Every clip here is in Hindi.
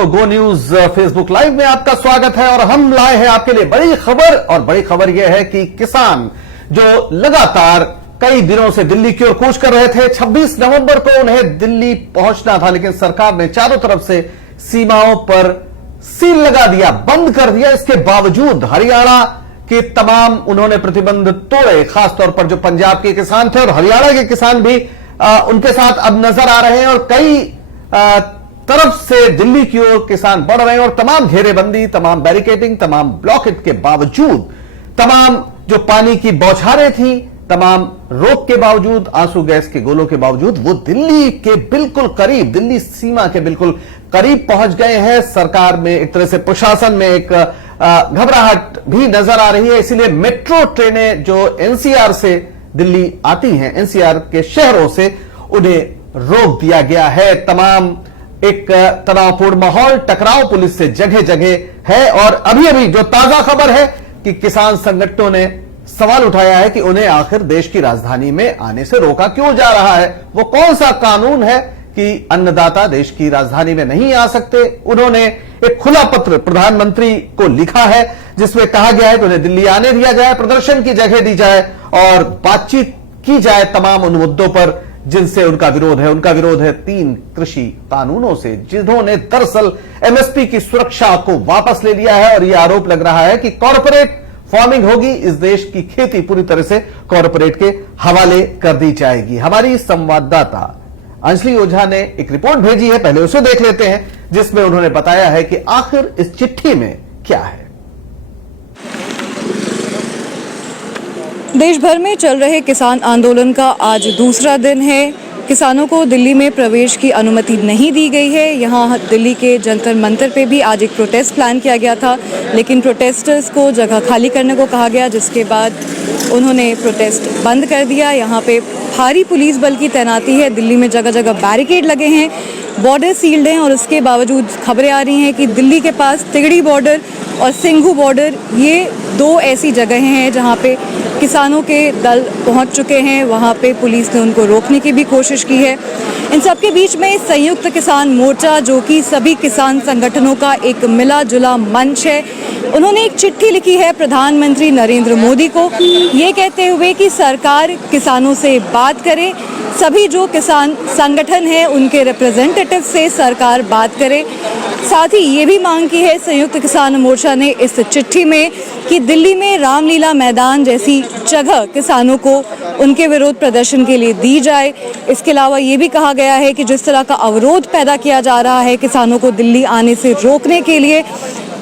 तो गो न्यूज फेसबुक लाइव में आपका स्वागत है और हम लाए हैं आपके लिए बड़ी खबर। और बड़ी खबर यह है कि किसान जो लगातार कई दिनों से दिल्ली की ओर कूच कर रहे थे, 26 नवंबर को उन्हें दिल्ली पहुंचना था, लेकिन सरकार ने चारों तरफ से सीमाओं पर सील लगा दिया, बंद कर दिया। इसके बावजूद हरियाणा के तमाम उन्होंने प्रतिबंध तोड़े। खासतौर पर जो पंजाब के किसान थे और हरियाणा के किसान भी उनके साथ अब नजर आ रहे हैं और कई तरफ से दिल्ली की ओर किसान बढ़ रहे हैं और तमाम घेरेबंदी, तमाम बैरिकेडिंग, तमाम ब्लॉकेट के बावजूद, तमाम जो पानी की बौछारें थी, तमाम रोक के बावजूद, आंसू गैस के गोलों के बावजूद वो दिल्ली के बिल्कुल करीब, दिल्ली सीमा के बिल्कुल करीब पहुंच गए हैं। सरकार में एक तरह से प्रशासन में एक घबराहट भी नजर आ रही है। इसीलिए मेट्रो ट्रेनें जो एनसीआर से दिल्ली आती हैं, एनसीआर के शहरों से, उन्हें रोक दिया गया है। तमाम एक तनावपूर्ण माहौल, टकराव पुलिस से जगह जगह है। और अभी अभी जो ताजा खबर है कि किसान संगठनों ने सवाल उठाया है कि उन्हें आखिर देश की राजधानी में आने से रोका क्यों जा रहा है। वो कौन सा कानून है कि अन्नदाता देश की राजधानी में नहीं आ सकते। उन्होंने एक खुला पत्र प्रधानमंत्री को लिखा है जिसमें कहा गया है कि उन्हें दिल्ली आने दिया जाए, प्रदर्शन की जगह दी जाए और बातचीत की जाए तमाम उन मुद्दों पर जिनसे उनका विरोध है। उनका विरोध है 3 कृषि कानूनों से, जिन्होंने दरअसल एमएसपी की सुरक्षा को वापस ले लिया है। और यह आरोप लग रहा है कि कॉर्पोरेट फार्मिंग होगी, इस देश की खेती पूरी तरह से कॉर्पोरेट के हवाले कर दी जाएगी। हमारी संवाददाता अंजलि ओझा ने एक रिपोर्ट भेजी है, पहले उसे देख लेते हैं, जिसमें उन्होंने बताया है कि आखिर इस चिट्ठी में क्या है। देश भर में चल रहे किसान आंदोलन का आज दूसरा दिन है। किसानों को दिल्ली में प्रवेश की अनुमति नहीं दी गई है। यहाँ दिल्ली के जंतर मंतर पे भी आज एक प्रोटेस्ट प्लान किया गया था, लेकिन प्रोटेस्टर्स को जगह खाली करने को कहा गया, जिसके बाद उन्होंने प्रोटेस्ट बंद कर दिया। यहाँ पे भारी पुलिस बल की तैनाती है, दिल्ली में जगह जगह बैरिकेड लगे हैं, बॉर्डर सील्ड हैं और उसके बावजूद खबरें आ रही हैं कि दिल्ली के पास तिगड़ी बॉर्डर और सिंघू बॉर्डर, ये 2 ऐसी जगहें हैं जहाँ पे किसानों के दल पहुँच चुके हैं। वहाँ पे पुलिस ने उनको रोकने की भी कोशिश की है। इन सब के बीच में संयुक्त किसान मोर्चा, जो कि सभी किसान संगठनों का एक मिला जुला मंच है, उन्होंने एक चिट्ठी लिखी है प्रधानमंत्री नरेंद्र मोदी को, ये कहते हुए कि सरकार किसानों से बात करे, सभी जो किसान संगठन हैं उनके रिप्रेजेंटेटिव से सरकार बात करे। साथ ही ये भी मांग की है संयुक्त किसान मोर्चा ने इस चिट्ठी में कि दिल्ली में रामलीला मैदान जैसी जगह किसानों को उनके विरोध प्रदर्शन के लिए दी जाए। इसके अलावा ये भी कहा गया है कि जिस तरह का अवरोध पैदा किया जा रहा है किसानों को दिल्ली आने से रोकने के लिए,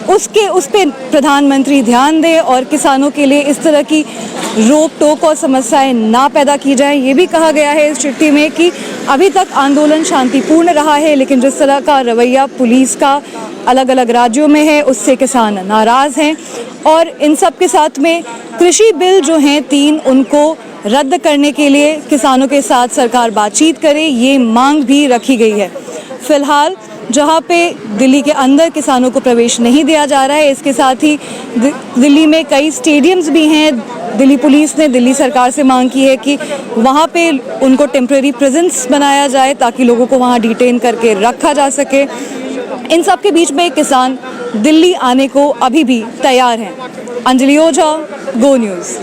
उस पे प्रधानमंत्री ध्यान दें और किसानों के लिए इस तरह की रोक टोक और समस्याएं ना पैदा की जाएं। ये भी कहा गया है इस चिट्ठी में कि अभी तक आंदोलन शांतिपूर्ण रहा है, लेकिन जिस तरह का रवैया पुलिस का अलग अलग राज्यों में है उससे किसान नाराज़ हैं। और इन सब के साथ में कृषि बिल जो हैं 3, उनको रद्द करने के लिए किसानों के साथ सरकार बातचीत करे, ये मांग भी रखी गई है। फिलहाल जहाँ पे दिल्ली के अंदर किसानों को प्रवेश नहीं दिया जा रहा है, इसके साथ ही दिल्ली में कई स्टेडियम्स भी हैं। दिल्ली पुलिस ने दिल्ली सरकार से मांग की है कि वहाँ पे उनको टेम्परेरी प्रेजेंस बनाया जाए ताकि लोगों को वहाँ डिटेन करके रखा जा सके। इन सब के बीच में किसान दिल्ली आने को अभी भी तैयार हैं। अंजलि ओझा, गो न्यूज़।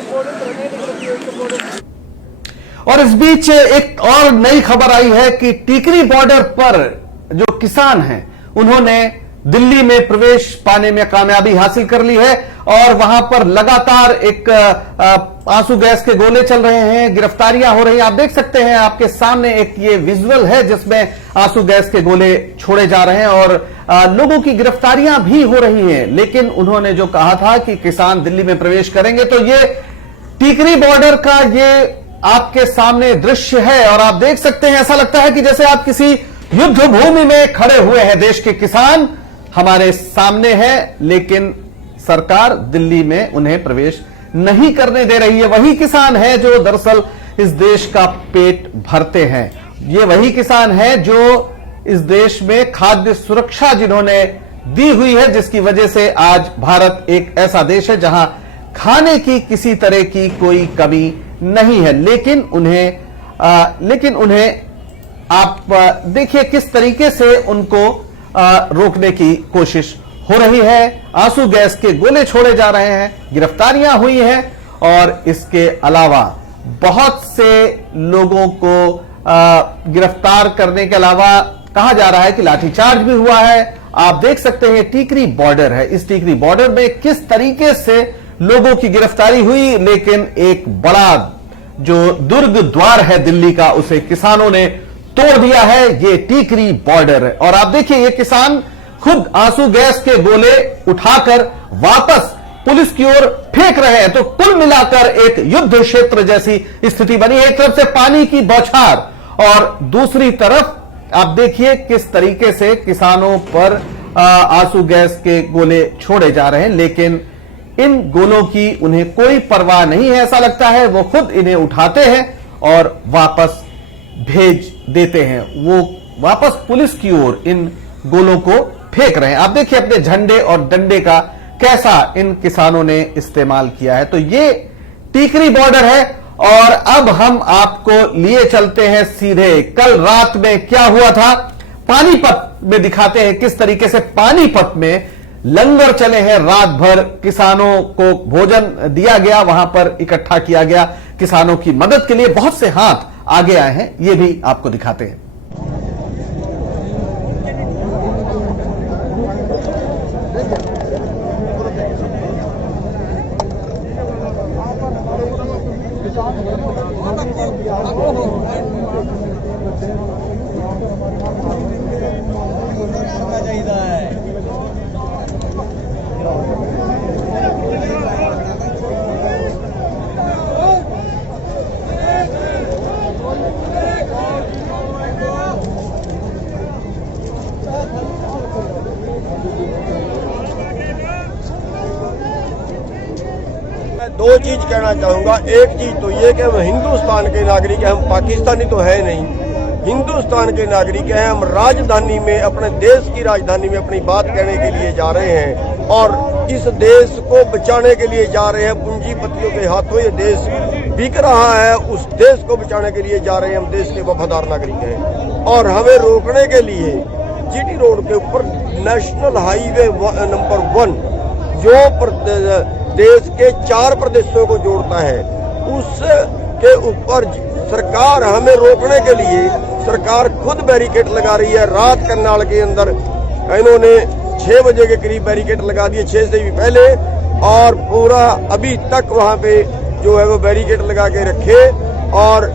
और इस बीच एक और नई खबर आई है कि टीकरी बॉर्डर पर जो किसान हैं उन्होंने दिल्ली में प्रवेश पाने में कामयाबी हासिल कर ली है और वहां पर लगातार एक आंसू गैस के गोले चल रहे हैं, गिरफ्तारियां हो रही हैं। आप देख सकते हैं, आपके सामने एक ये विजुअल है जिसमें आंसू गैस के गोले छोड़े जा रहे हैं और लोगों की गिरफ्तारियां भी हो रही हैं। लेकिन उन्होंने जो कहा था कि किसान दिल्ली में प्रवेश करेंगे, तो ये टीकरी बॉर्डर का ये आपके सामने दृश्य है और आप देख सकते हैं, ऐसा लगता है कि जैसे आप किसी युद्ध भूमि में खड़े हुए हैं। देश के किसान हमारे सामने हैं, लेकिन सरकार दिल्ली में उन्हें प्रवेश नहीं करने दे रही है। वही किसान है जो दरअसल इस देश का पेट भरते हैं। ये वही किसान है जो इस देश में खाद्य सुरक्षा जिन्होंने दी हुई है, जिसकी वजह से आज भारत एक ऐसा देश है जहां खाने की किसी तरह की कोई कमी नहीं है। लेकिन उन्हें आप देखिए किस तरीके से उनको रोकने की कोशिश हो रही है। आंसू गैस के गोले छोड़े जा रहे हैं, गिरफ्तारियां हुई हैं और इसके अलावा बहुत से लोगों को गिरफ्तार करने के अलावा कहा जा रहा है कि लाठीचार्ज भी हुआ है। आप देख सकते हैं टीकरी बॉर्डर है, इस टीकरी बॉर्डर में किस तरीके से लोगों की गिरफ्तारी हुई, लेकिन एक बड़ा जो दुर्ग द्वार है दिल्ली का उसे किसानों ने तोड़ दिया है। ये टीकरी बॉर्डर है और आप देखिए ये किसान खुद आंसू गैस के गोले उठाकर वापस पुलिस की ओर फेंक रहे हैं। तो कुल मिलाकर एक युद्ध क्षेत्र जैसी स्थिति बनी है। एक तरफ से पानी की बौछार और दूसरी तरफ आप देखिए किस तरीके से किसानों पर आंसू गैस के गोले छोड़े जा रहे हैं, लेकिन इन गोलों की उन्हें कोई परवाह नहीं है। ऐसा लगता है वो खुद इन्हें उठाते हैं और वापस भेज देते हैं। वो वापस पुलिस की ओर इन गोलों को फेंक रहे हैं। आप देखिए अपने झंडे और डंडे का कैसा इन किसानों ने इस्तेमाल किया है। तो ये टीकरी बॉर्डर है और अब हम आपको लिए चलते हैं सीधे कल रात में क्या हुआ था पानीपत में, दिखाते हैं किस तरीके से पानीपत में लंगर चले हैं। रात भर किसानों को भोजन दिया गया, वहां पर इकट्ठा किया गया। किसानों की मदद के लिए बहुत से हाथ आगे आए हैं, ये भी आपको दिखाते हैं। दो चीज कहना चाहूंगा। एक चीज तो ये कि हम हिंदुस्तान के नागरिक हैं, हम पाकिस्तानी तो है नहीं, हिंदुस्तान के नागरिक हैं। हम राजधानी में, अपने देश की राजधानी में अपनी बात कहने के लिए जा रहे हैं और इस देश को बचाने के लिए जा रहे हैं। पूंजीपतियों के हाथों ये देश बिक रहा है, उस देश को बचाने के लिए जा रहे हैं। हम देश के वफादार नागरिक हैं और हमें रोकने के लिए जीटी रोड के ऊपर नेशनल हाईवे नंबर 1 जो देश के 4 प्रदेशों को जोड़ता है, उसके ऊपर सरकार हमें रोकने के लिए सरकार खुद बैरिकेड लगा रही है। रात करनाल के अंदर इन्होंने 6 बजे के करीब बैरिकेड लगा दिए, 6 से भी पहले, और पूरा अभी तक वहां पे जो है वो बैरिकेड लगा के रखे। और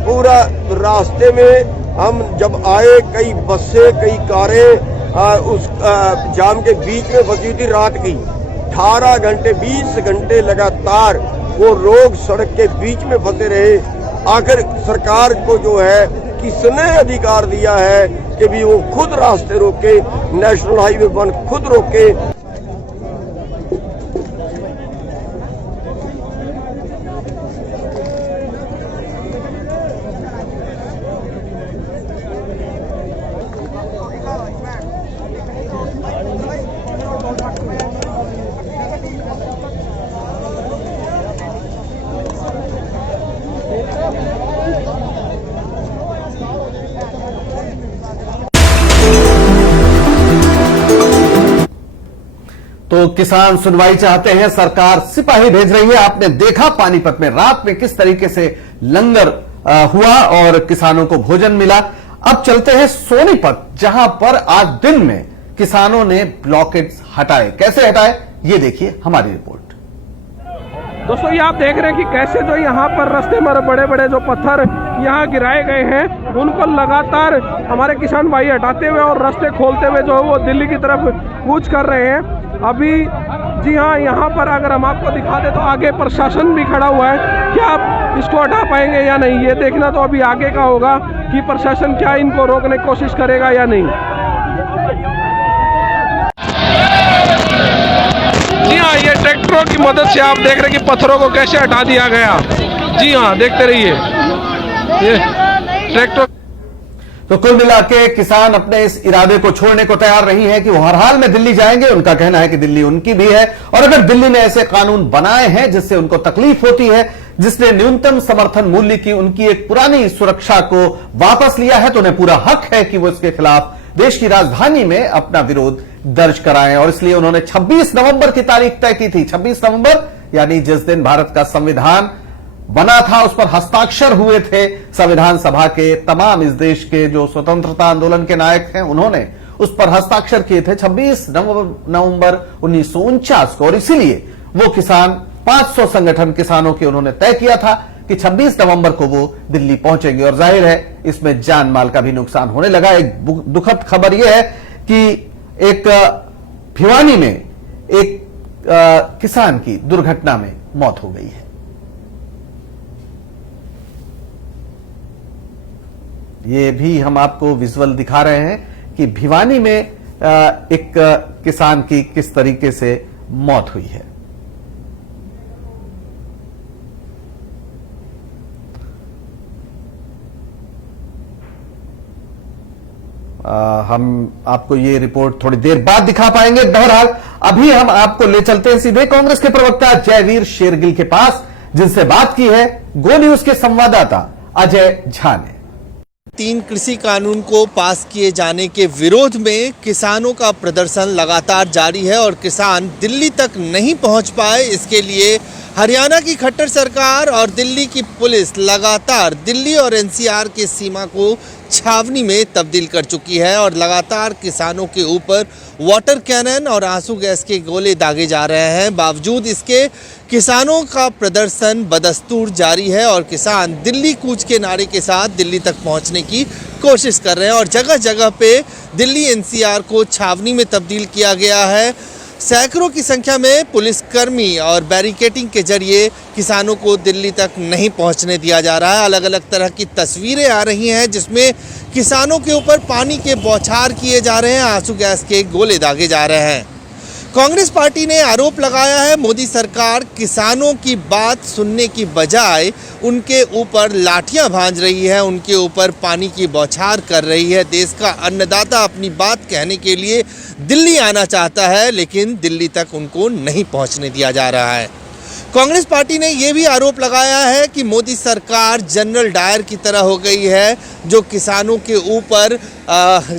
पूरा रास्ते में हम जब आए, कई बसें कई कारें उस जाम के बीच में फंसी थी। रात की 18 घंटे 20 घंटे लगातार वो लोग सड़क के बीच में फंसे रहे। आखिर सरकार को जो है किसने अधिकार दिया है कि भी वो खुद रास्ते रोके, नेशनल हाईवे 1 खुद रोके। तो किसान सुनवाई चाहते हैं, सरकार सिपाही भेज रही है। आपने देखा पानीपत में रात में किस तरीके से लंगर हुआ और किसानों को भोजन मिला। अब चलते हैं सोनीपत, जहां पर आज दिन में किसानों ने ब्लॉकेट्स हटाए। कैसे हटाए ये देखिए हमारी रिपोर्ट। दोस्तों ये आप देख रहे हैं कि कैसे जो यहाँ पर रास्ते में बड़े बड़े जो पत्थर यहाँ गिराए गए हैं उनको लगातार हमारे किसान भाई हटाते हुए और रास्ते खोलते हुए जो है वो दिल्ली की तरफ कूच कर रहे हैं। अभी जी हाँ, यहाँ पर अगर हम आपको दिखा दें तो आगे प्रशासन भी खड़ा हुआ है। क्या आप इसको हटा पाएंगे या नहीं, ये देखना तो अभी आगे का होगा कि प्रशासन क्या इनको रोकने की कोशिश करेगा या नहीं। जी हाँ, ये ट्रैक्टरों की मदद से आप देख रहे हैं कि पत्थरों को कैसे हटा दिया गया। जी हाँ, देखते रहिए ये ट्रैक्टर। तो कुल मिला के किसान अपने इस इरादे को छोड़ने को तैयार नहीं है कि वो हर हाल में दिल्ली जाएंगे। उनका कहना है कि दिल्ली उनकी भी है और अगर दिल्ली ने ऐसे कानून बनाए हैं जिससे उनको तकलीफ होती है, जिसने न्यूनतम समर्थन मूल्य की उनकी एक पुरानी सुरक्षा को वापस लिया है, तो उन्हें पूरा हक है कि वो इसके खिलाफ देश की राजधानी में अपना विरोध दर्ज कराएं। और इसलिए उन्होंने 26 नवंबर की तारीख तय की थी। 26 नवंबर यानी जिस दिन भारत का संविधान बना था, उस पर हस्ताक्षर हुए थे संविधान सभा के तमाम इस देश के जो स्वतंत्रता आंदोलन के नायक हैं, उन्होंने उस पर हस्ताक्षर किए थे 26 नवंबर 1949 को। और इसीलिए वो किसान 500 संगठन किसानों के उन्होंने तय किया था कि 26 नवंबर को वो दिल्ली पहुंचेंगे। और जाहिर है इसमें जान माल का भी नुकसान होने लगा। एक दुखद खबर यह है कि एक भिवानी में एक किसान की दुर्घटना में मौत हो गई है। ये भी हम आपको विजुअल दिखा रहे हैं कि भिवानी में एक किसान की किस तरीके से मौत हुई है। हम आपको ये रिपोर्ट थोड़ी देर बाद दिखा पाएंगे। बहरहाल अभी हम आपको ले चलते हैं सीधे कांग्रेस के प्रवक्ता जयवीर शेरगिल के पास, जिनसे बात की है गो न्यूज के संवाददाता अजय झा ने। 3 कृषि कानून को पास किए जाने के विरोध में किसानों का प्रदर्शन लगातार जारी है और किसान दिल्ली तक नहीं पहुंच पाए। इसके लिए हरियाणा की खट्टर सरकार और दिल्ली की पुलिस लगातार दिल्ली और एनसीआर की सीमा को छावनी में तब्दील कर चुकी है और लगातार किसानों के ऊपर वाटर कैनन और आंसू गैस के गोले दागे जा रहे हैं। बावजूद इसके किसानों का प्रदर्शन बदस्तूर जारी है और किसान दिल्ली कूच के नारे के साथ दिल्ली तक पहुंचने की कोशिश कर रहे हैं और जगह जगह पे दिल्ली एनसीआर को छावनी में तब्दील किया गया है। सैकड़ों की संख्या में पुलिसकर्मी और बैरिकेडिंग के जरिए किसानों को दिल्ली तक नहीं पहुंचने दिया जा रहा है। अलग अलग तरह की तस्वीरें आ रही हैं जिसमें किसानों के ऊपर पानी के बौछार किए जा रहे हैं, आंसू गैस के गोले दागे जा रहे हैं। कांग्रेस पार्टी ने आरोप लगाया है मोदी सरकार किसानों की बात सुनने की बजाय उनके ऊपर लाठियां भांज रही है, उनके ऊपर पानी की बौछार कर रही है। देश का अन्नदाता अपनी बात कहने के लिए दिल्ली आना चाहता है लेकिन दिल्ली तक उनको नहीं पहुंचने दिया जा रहा है। कांग्रेस पार्टी ने यह भी आरोप लगाया है कि मोदी सरकार जनरल डायर की तरह हो गई है, जो किसानों के ऊपर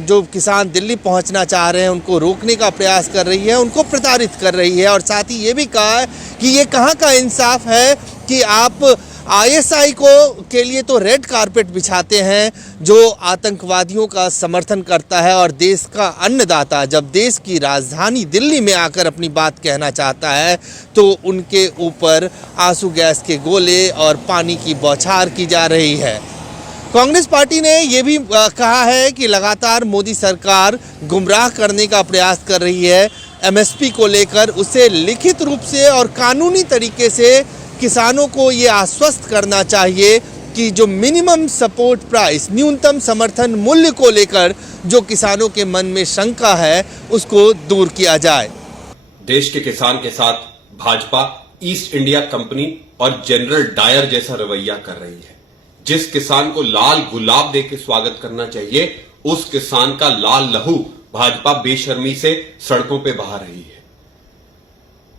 जो किसान दिल्ली पहुंचना चाह रहे हैं उनको रोकने का प्रयास कर रही है, उनको प्रताड़ित कर रही है। और साथ ही ये भी कहा है कि ये कहाँ का इंसाफ है कि आप आईएसआई के लिए तो रेड कारपेट बिछाते हैं जो आतंकवादियों का समर्थन करता है और देश का अन्नदाता जब देश की राजधानी दिल्ली में आकर अपनी बात कहना चाहता है तो उनके ऊपर आंसू गैस के गोले और पानी की बौछार की जा रही है। कांग्रेस पार्टी ने यह भी कहा है कि लगातार मोदी सरकार गुमराह करने का प्रयास कर रही है। एमएसपी को लेकर उसे लिखित रूप से और कानूनी तरीके से किसानों को ये आश्वस्त करना चाहिए कि जो मिनिमम सपोर्ट प्राइस, न्यूनतम समर्थन मूल्य को लेकर जो किसानों के मन में शंका है उसको दूर किया जाए। देश के किसान के साथ भाजपा ईस्ट इंडिया कंपनी और जनरल डायर जैसा रवैया कर रही है। जिस किसान को लाल गुलाब देके स्वागत करना चाहिए उस किसान का लाल लहू भाजपा बेशर्मी से सड़कों पे बहा रही है।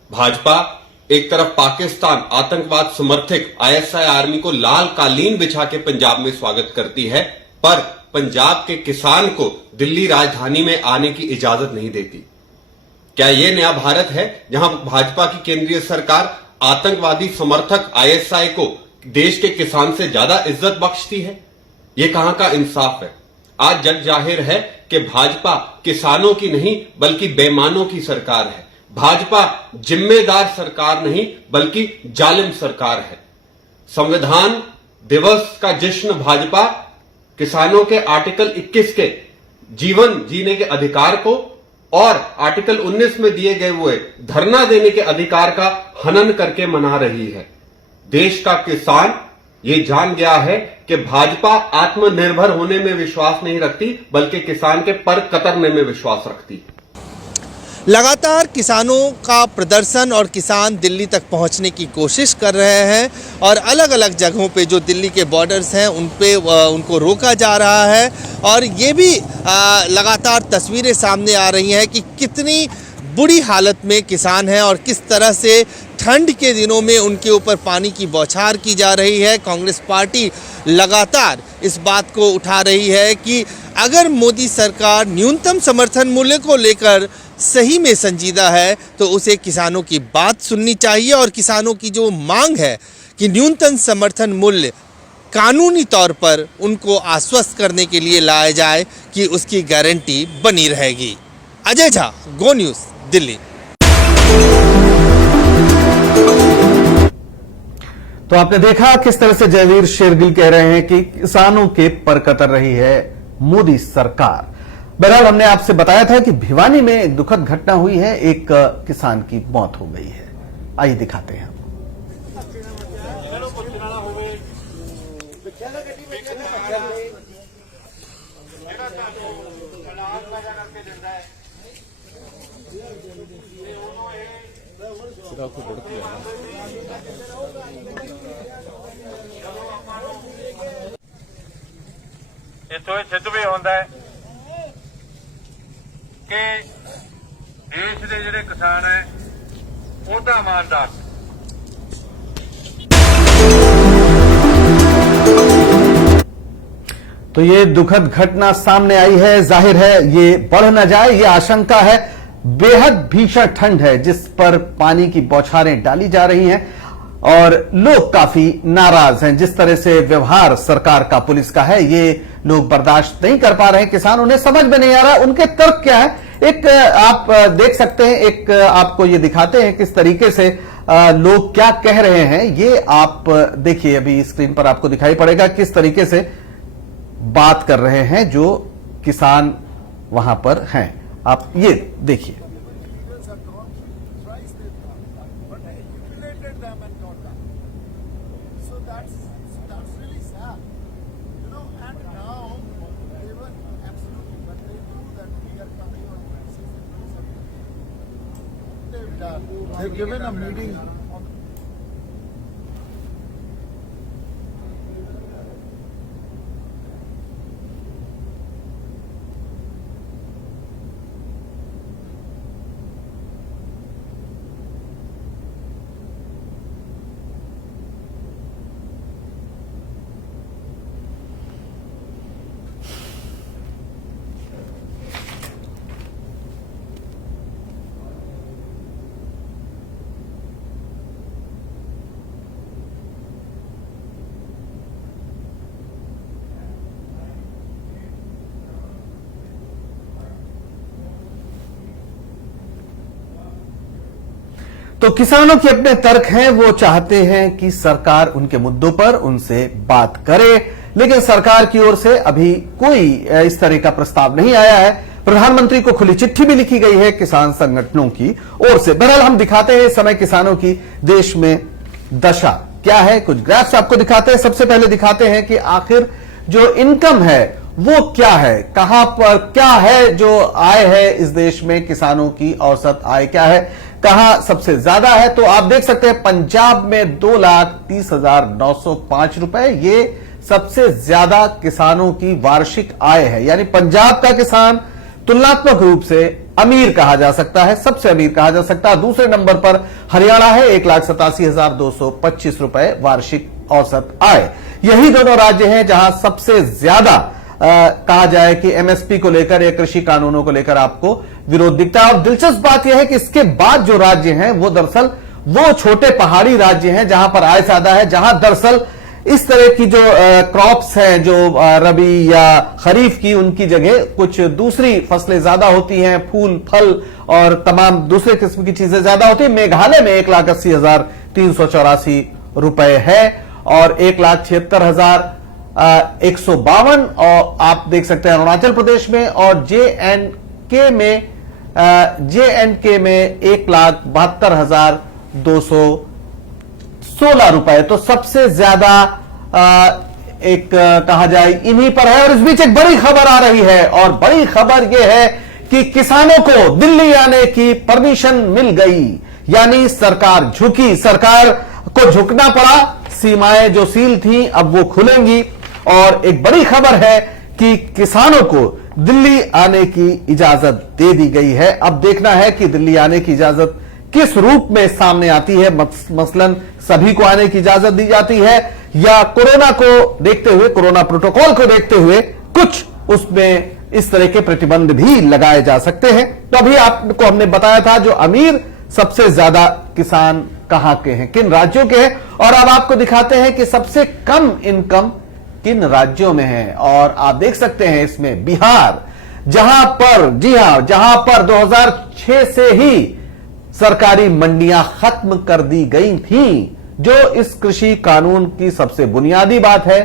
भाजपा एक तरफ पाकिस्तान आतंकवाद समर्थक आईएसआई आर्मी को लाल कालीन बिछा के पंजाब में स्वागत करती है, पर पंजाब के किसान को दिल्ली राजधानी में आने की इजाजत नहीं देती। क्या यह नया भारत है जहां भाजपा की केंद्रीय सरकार आतंकवादी समर्थक आईएसआई को देश के किसान से ज्यादा इज्जत बख्शती है? यह कहां का इंसाफ है? आज जग जाहिर है कि भाजपा किसानों की नहीं बल्कि बेईमानों की सरकार है। भाजपा जिम्मेदार सरकार नहीं बल्कि जालिम सरकार है। संविधान दिवस का जश्न भाजपा किसानों के आर्टिकल 21 के जीवन जीने के अधिकार को और आर्टिकल 19 में दिए गए हुए धरना देने के अधिकार का हनन करके मना रही है। देश का किसान ये जान गया है कि भाजपा आत्मनिर्भर होने में विश्वास नहीं रखती बल्कि किसान के पर कतरने में विश्वास रखती है। लगातार किसानों का प्रदर्शन और किसान दिल्ली तक पहुंचने की कोशिश कर रहे हैं और अलग अलग जगहों पे जो दिल्ली के बॉर्डर्स हैं उन पे उनको रोका जा रहा है। और ये भी लगातार तस्वीरें सामने आ रही हैं कि कितनी बुरी हालत में किसान हैं और किस तरह से ठंड के दिनों में उनके ऊपर पानी की बौछार की जा रही है। कांग्रेस पार्टी लगातार इस बात को उठा रही है कि अगर मोदी सरकार न्यूनतम समर्थन मूल्य को लेकर सही में संजीदा है तो उसे किसानों की बात सुननी चाहिए और किसानों की जो मांग है कि न्यूनतम समर्थन मूल्य कानूनी तौर पर उनको आश्वस्त करने के लिए लाया जाए कि उसकी गारंटी बनी रहेगी। अजय झा, गो न्यूज़, दिल्ली। तो आपने देखा किस तरह से जयवीर शेरगिल कह रहे हैं कि किसानों के पर कतर रही है मोदी सरकार। बहरहाल हमने आपसे बताया था कि भिवानी में एक दुखद घटना हुई है, एक किसान की मौत हो गई है। आइए दिखाते हैं। इतो सिद्ध भी होता है कि देश के जिहड़े किसान है ओहदा ईमानदार। तो ये दुखद घटना सामने आई है। जाहिर है ये बढ़ न जाए, ये आशंका है। बेहद भीषण ठंड है जिस पर पानी की बौछारें डाली जा रही हैं और लोग काफी नाराज हैं। जिस तरह से व्यवहार सरकार का, पुलिस का है, ये लोग बर्दाश्त नहीं कर पा रहे हैं। किसान, उन्हें समझ में नहीं आ रहा उनके तर्क क्या है। एक आप देख सकते हैं, एक आपको ये दिखाते हैं किस तरीके से लोग क्या कह रहे हैं। ये आप देखिए, अभी स्क्रीन पर आपको दिखाई पड़ेगा किस तरीके से बात कर रहे हैं जो किसान वहां पर हैं। आप ये देखिए। They've given a meeting. तो किसानों के अपने तर्क हैं। वो चाहते हैं कि सरकार उनके मुद्दों पर उनसे बात करे, लेकिन सरकार की ओर से अभी कोई इस तरह का प्रस्ताव नहीं आया है। प्रधानमंत्री को खुली चिट्ठी भी लिखी गई है किसान संगठनों की ओर से। बहरहाल हम दिखाते हैं इस समय किसानों की देश में दशा क्या है। कुछ ग्राफ्स आपको दिखाते हैं। सबसे पहले दिखाते हैं कि आखिर जो इनकम है वो क्या है, कहां पर क्या है जो आय है इस देश में। किसानों की औसत आय क्या है, कहां सबसे ज्यादा है। तो आप देख सकते हैं पंजाब में 2,30,905 रुपए, ये सबसे ज्यादा किसानों की वार्षिक आय है। यानी पंजाब का किसान तुलनात्मक रूप से अमीर कहा जा सकता है, सबसे अमीर कहा जा सकता है। दूसरे नंबर पर हरियाणा है, 1,87,225 रुपए वार्षिक औसत आय। यही दोनों राज्य हैं जहां सबसे ज्यादा कहा जाए कि एमएसपी को लेकर या कृषि कानूनों को लेकर आपको विरोध दिखता है। और दिलचस्प बात यह है कि इसके बाद जो राज्य हैं वो दरअसल वो छोटे पहाड़ी राज्य हैं जहां पर आय ज्यादा है, जहां दरअसल इस तरह की जो क्रॉप्स हैं, जो रबी या खरीफ की, उनकी जगह कुछ दूसरी फसलें ज्यादा होती हैं, फूल फल और तमाम दूसरे किस्म की चीजें ज्यादा होती हैं। मेघालय में 1,80,384 रुपए है और 1,76,152 और आप देख सकते हैं अरुणाचल प्रदेश में, और JNK में 1,72,216 रुपए। तो सबसे ज्यादा एक कहा जाए इन्हीं पर है। और इस बीच एक बड़ी खबर आ रही है, और बड़ी खबर यह है कि किसानों को दिल्ली आने की परमिशन मिल गई। यानी सरकार झुकी, सरकार को झुकना पड़ा। सीमाएं जो सील थी अब वो खुलेंगी। और एक बड़ी खबर है कि किसानों को दिल्ली आने की इजाजत दे दी गई है। अब देखना है कि दिल्ली आने की इजाजत किस रूप में सामने आती है। मसलन सभी को आने की इजाजत दी जाती है या कोरोना को देखते हुए, कोरोना प्रोटोकॉल को देखते हुए कुछ उसमें इस तरह के प्रतिबंध भी लगाए जा सकते हैं। तो अभी आपको हमने बताया था जो अमीर सबसे ज्यादा किसान कहां के हैं, किन राज्यों के हैं, और अब आपको दिखाते हैं कि सबसे कम इनकम किन राज्यों में है। और आप देख सकते हैं इसमें बिहार, जहां पर, जी हां, जहां पर 2006 से ही सरकारी मंडियां खत्म कर दी गई थीं, जो इस कृषि कानून की सबसे बुनियादी बात है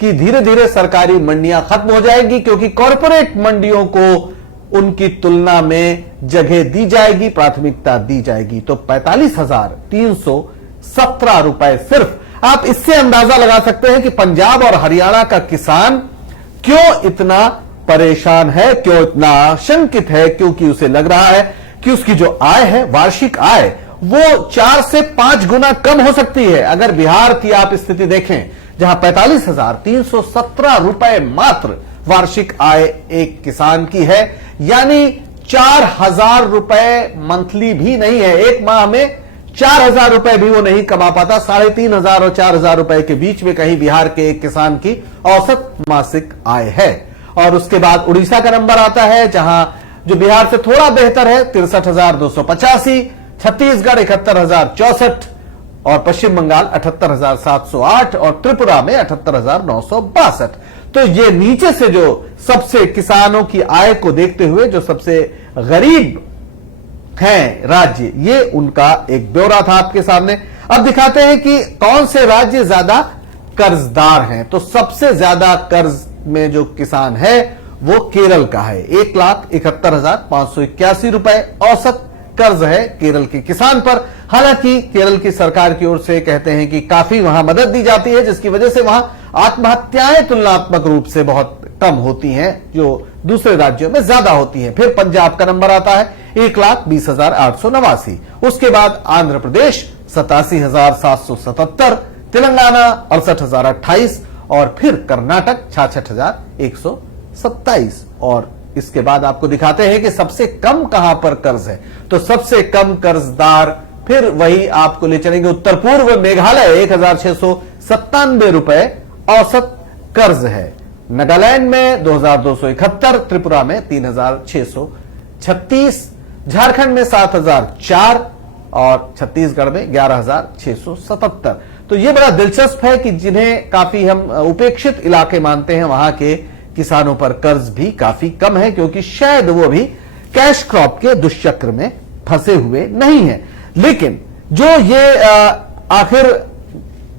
कि धीरे धीरे सरकारी मंडियां खत्म हो जाएगी, क्योंकि कॉरपोरेट मंडियों को उनकी तुलना में जगह दी जाएगी, प्राथमिकता दी जाएगी। तो 45,317 रुपए सिर्फ। आप इससे अंदाजा लगा सकते हैं कि पंजाब और हरियाणा का किसान क्यों इतना परेशान है, क्यों इतना आशंकित है, क्योंकि उसे लग रहा है कि उसकी जो आय है, वार्षिक आय, वो 4 से 5 गुना कम हो सकती है। अगर बिहार की आप स्थिति देखें, जहां 45,317 रुपए मात्र वार्षिक आय एक किसान की है, यानी 4,000 रुपए मंथली भी नहीं है, एक माह में 4,000 रुपए भी वो नहीं कमा पाता। 3,500 और 4,000 रुपए के बीच में कहीं बिहार के एक किसान की औसत मासिक आय है। और उसके बाद उड़ीसा का नंबर आता है, जहां जो बिहार से थोड़ा बेहतर है, 63,285, छत्तीसगढ़ 71,064 और पश्चिम बंगाल 78,708 और त्रिपुरा में 78,962। तो ये नीचे से जो सबसे किसानों की आय को देखते हुए जो सबसे गरीब हैं राज्य, ये उनका एक ब्यौरा था आपके सामने। अब दिखाते हैं कि कौन से राज्य ज्यादा कर्जदार हैं। तो सबसे ज्यादा कर्ज में जो किसान है वो केरल का है, 1,71,581 रुपए औसत कर्ज है केरल के किसान पर। हालांकि केरल की सरकार की ओर से कहते हैं कि काफी वहां मदद दी जाती है, जिसकी वजह से वहां आत्महत्याएं तुलनात्मक रूप से बहुत कम होती हैं, जो दूसरे राज्यों में ज्यादा होती हैं। फिर पंजाब का नंबर आता है 1,20,889। उसके बाद आंध्र प्रदेश 87,777, तेलंगाना 68,028 और फिर कर्नाटक 66,127। और इसके बाद आपको दिखाते हैं कि सबसे कम कहां पर कर्ज है। तो सबसे कम कर्जदार फिर वही आपको ले चलेंगे उत्तर पूर्व मेघालय, 1,697 रुपए औसत कर्ज है। नागालैंड में 2,271, त्रिपुरा में 3,636, झारखंड में 7,004 और छत्तीसगढ़ में 11,677। तो यह बड़ा दिलचस्प है कि जिन्हें काफी हम उपेक्षित इलाके मानते हैं, वहां के किसानों पर कर्ज भी काफी कम है, क्योंकि शायद वो भी कैश क्रॉप के दुष्चक्र में फंसे हुए नहीं है। लेकिन जो ये आखिर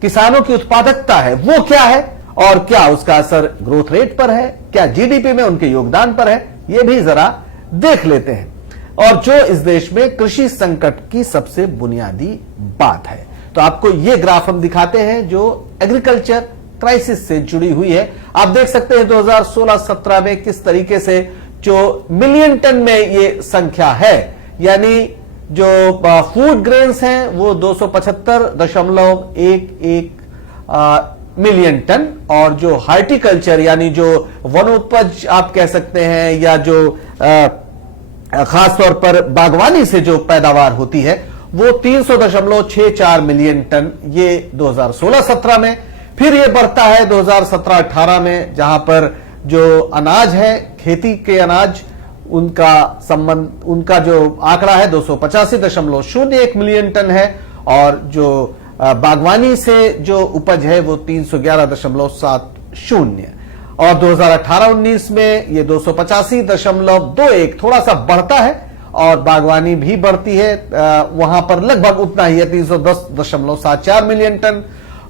किसानों की उत्पादकता है वो क्या है, और क्या उसका असर ग्रोथ रेट पर है, क्या जीडीपी में उनके योगदान पर है, ये भी जरा देख लेते हैं। और जो इस देश में कृषि संकट की सबसे बुनियादी बात है, तो आपको ये ग्राफ हम दिखाते हैं जो एग्रीकल्चर क्राइसिस से जुड़ी हुई है। आप देख सकते हैं 2016-17 में किस तरीके से जो मिलियन टन में ये संख्या है, यानी जो फूड ग्रेन्स हैं वो 275.11 मिलियन टन, और जो हार्टिकल्चर यानी जो वनोपज आप कह सकते हैं, या जो खासतौर पर बागवानी से जो पैदावार होती है, वो 300.64 मिलियन टन, ये 2016-17 में। फिर ये बढ़ता है 2017-18 में, जहां पर जो अनाज है, खेती के अनाज, उनका जो आंकड़ा है 285.01 मिलियन टन है, और जो बागवानी से जो उपज है वो 311.70। और 2018-19 में ये 285.21 थोड़ा सा बढ़ता है, और बागवानी भी बढ़ती है, वहां पर लगभग उतना ही है 310.74 मिलियन टन।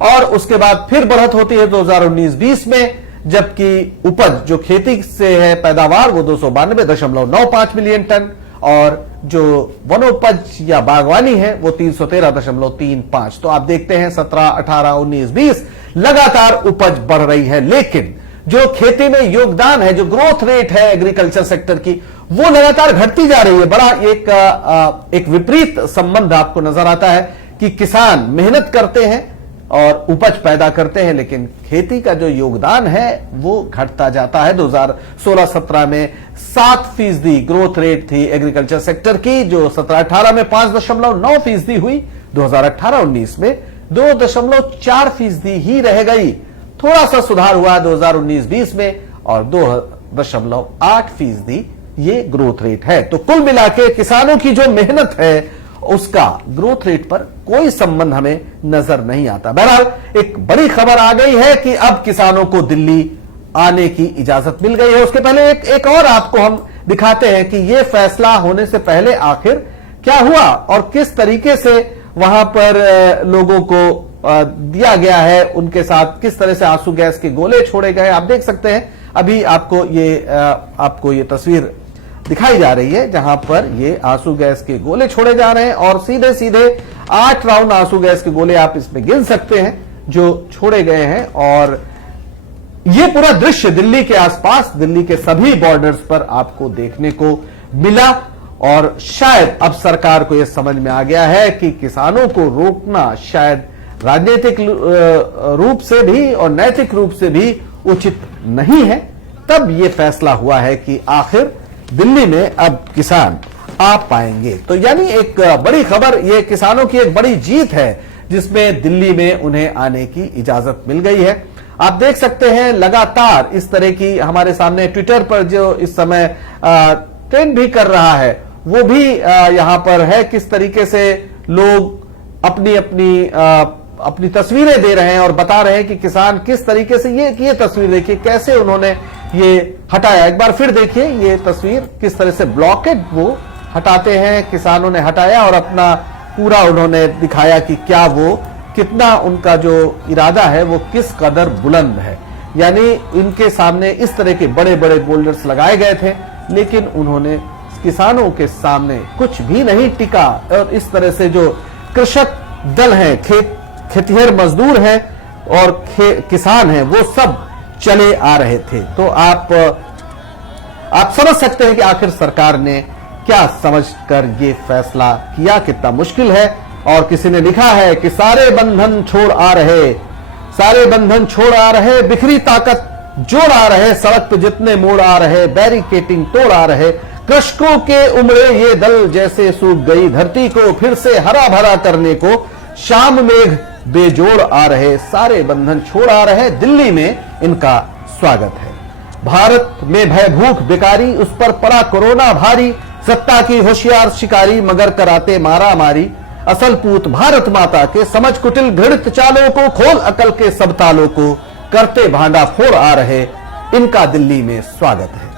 और उसके बाद फिर बढ़त होती है 2019-20 में, जबकि उपज जो खेती से है पैदावार वो 292.95 मिलियन टन, और जो वनोपज या बागवानी है वो 313.35। तो आप देखते हैं 17, 18, 19, 20 लगातार उपज बढ़ रही है, लेकिन जो खेती में योगदान है, जो ग्रोथ रेट है एग्रीकल्चर सेक्टर की, वो लगातार घटती जा रही है। बड़ा एक विपरीत संबंध आपको नजर आता है कि किसान मेहनत करते हैं और उपज पैदा करते हैं, लेकिन खेती का जो योगदान है वो घटता जाता है। 2016-17 में 7% ग्रोथ रेट थी एग्रीकल्चर सेक्टर की, जो 17-18 में 5.9% हुई, 2018-19 में 2.4% ही रह गई। थोड़ा सा सुधार हुआ 2019-20 में, और 10.8% ये ग्रोथ रेट है। तो कुल मिला के किसानों की जो मेहनत है उसका ग्रोथ रेट पर कोई संबंध हमें नजर नहीं आता। बहरहाल एक बड़ी खबर आ गई है कि अब किसानों को दिल्ली आने की इजाजत मिल गई है। उसके पहले एक और आपको हम दिखाते हैं कि यह फैसला होने से पहले आखिर क्या हुआ और किस तरीके से वहां पर लोगों को दिया गया है, उनके साथ किस तरह से आंसू गैस के गोले छोड़े गए। आप देख सकते हैं अभी आपको ये तस्वीर दिखाई जा रही है जहां पर ये आंसू गैस के गोले छोड़े जा रहे हैं और सीधे सीधे 8 राउंड आंसू गैस के गोले आप इसमें गिन सकते हैं जो छोड़े गए हैं। और ये पूरा दृश्य दिल्ली के आसपास, दिल्ली के सभी बॉर्डर्स पर आपको देखने को मिला। और शायद अब सरकार को यह समझ में आ गया है कि किसानों को रोकना शायद राजनीतिक रूप से भी और नैतिक रूप से भी उचित नहीं है। तब यह फैसला हुआ है कि आखिर दिल्ली में अब किसान आ पाएंगे। तो यानी एक बड़ी खबर, यह किसानों की एक बड़ी जीत है जिसमें दिल्ली में उन्हें आने की इजाजत मिल गई है। आप देख सकते हैं लगातार इस तरह की हमारे सामने ट्विटर पर जो इस समय ट्रेंड भी कर रहा है वो भी यहां पर है, किस तरीके से लोग अपनी तस्वीरें दे रहे हैं और बता रहे हैं कि किसान किस तरीके से ये तस्वीर देखिए कैसे उन्होंने ये हटाया। एक बार फिर देखिए ये तस्वीर किस तरह से ब्लॉकेड वो हटाते हैं, किसानों ने हटाया और अपना पूरा उन्होंने दिखाया कि क्या वो कितना उनका जो इरादा है वो किस कदर बुलंद है। यानी इनके सामने इस तरह के बड़े बड़े बोल्डर्स लगाए गए थे लेकिन उन्होंने किसानों के सामने कुछ भी नहीं टिका। और इस तरह से जो कृषक दल हैं, खेतिहर मजदूर हैं और किसान हैं, वो सब चले आ रहे थे। तो आप समझ सकते हैं कि आखिर सरकार ने क्या समझकर ये फैसला किया, कितना मुश्किल है। और किसी ने लिखा है कि सारे बंधन छोड़ आ रहे, बिखरी ताकत जोड़ आ रहे, सड़क पे जितने मोड़ आ रहे, बैरिकेटिंग तोड़ आ रहे, कृषकों के उमड़े ये दल जैसे सूख गई धरती को फिर से हरा भरा करने को, शाम मेघ बेजोड़ आ रहे, सारे बंधन छोड़ आ रहे, दिल्ली में इनका स्वागत है। भारत में भय भूख बेकारी, उस पर पड़ा कोरोना भारी, सत्ता की होशियार शिकारी मगर कराते मारा मारी, असल पूत भारत माता के समझ कुटिल घृणित चालों को, खोल अकल के सब तालों को, करते भांडा फोड़ आ रहे, इनका दिल्ली में स्वागत है।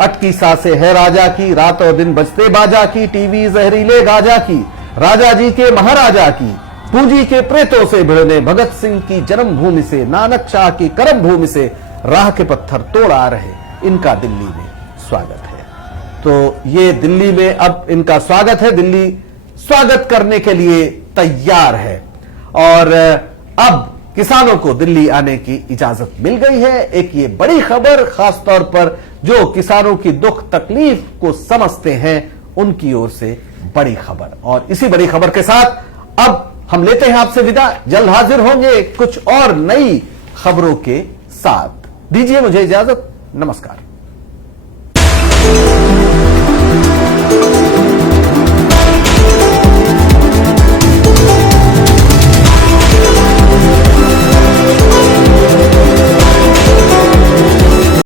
अटकी सांसें है राजा की, रात और दिन बजते बाजा की, टीवी जहरीले गाजा की, राजा जी के महाराजा की, पूंजी के प्रेतों से भिड़ने, भगत सिंह की जन्मभूमि से, नानक शाह की कर्म भूमि से, राह के पत्थर तोड़ आ रहे, इनका दिल्ली में स्वागत है। तो ये दिल्ली में अब इनका स्वागत है, दिल्ली स्वागत करने के लिए तैयार है। और अब किसानों को दिल्ली आने की इजाजत मिल गई है। एक ये बड़ी खबर, खास तौर पर जो किसानों की दुख तकलीफ को समझते हैं उनकी ओर से बड़ी खबर। और इसी बड़ी खबर के साथ अब हम लेते हैं आपसे विदा। जल्द हाजिर होंगे कुछ और नई खबरों के साथ। दीजिए मुझे इजाजत। नमस्कार।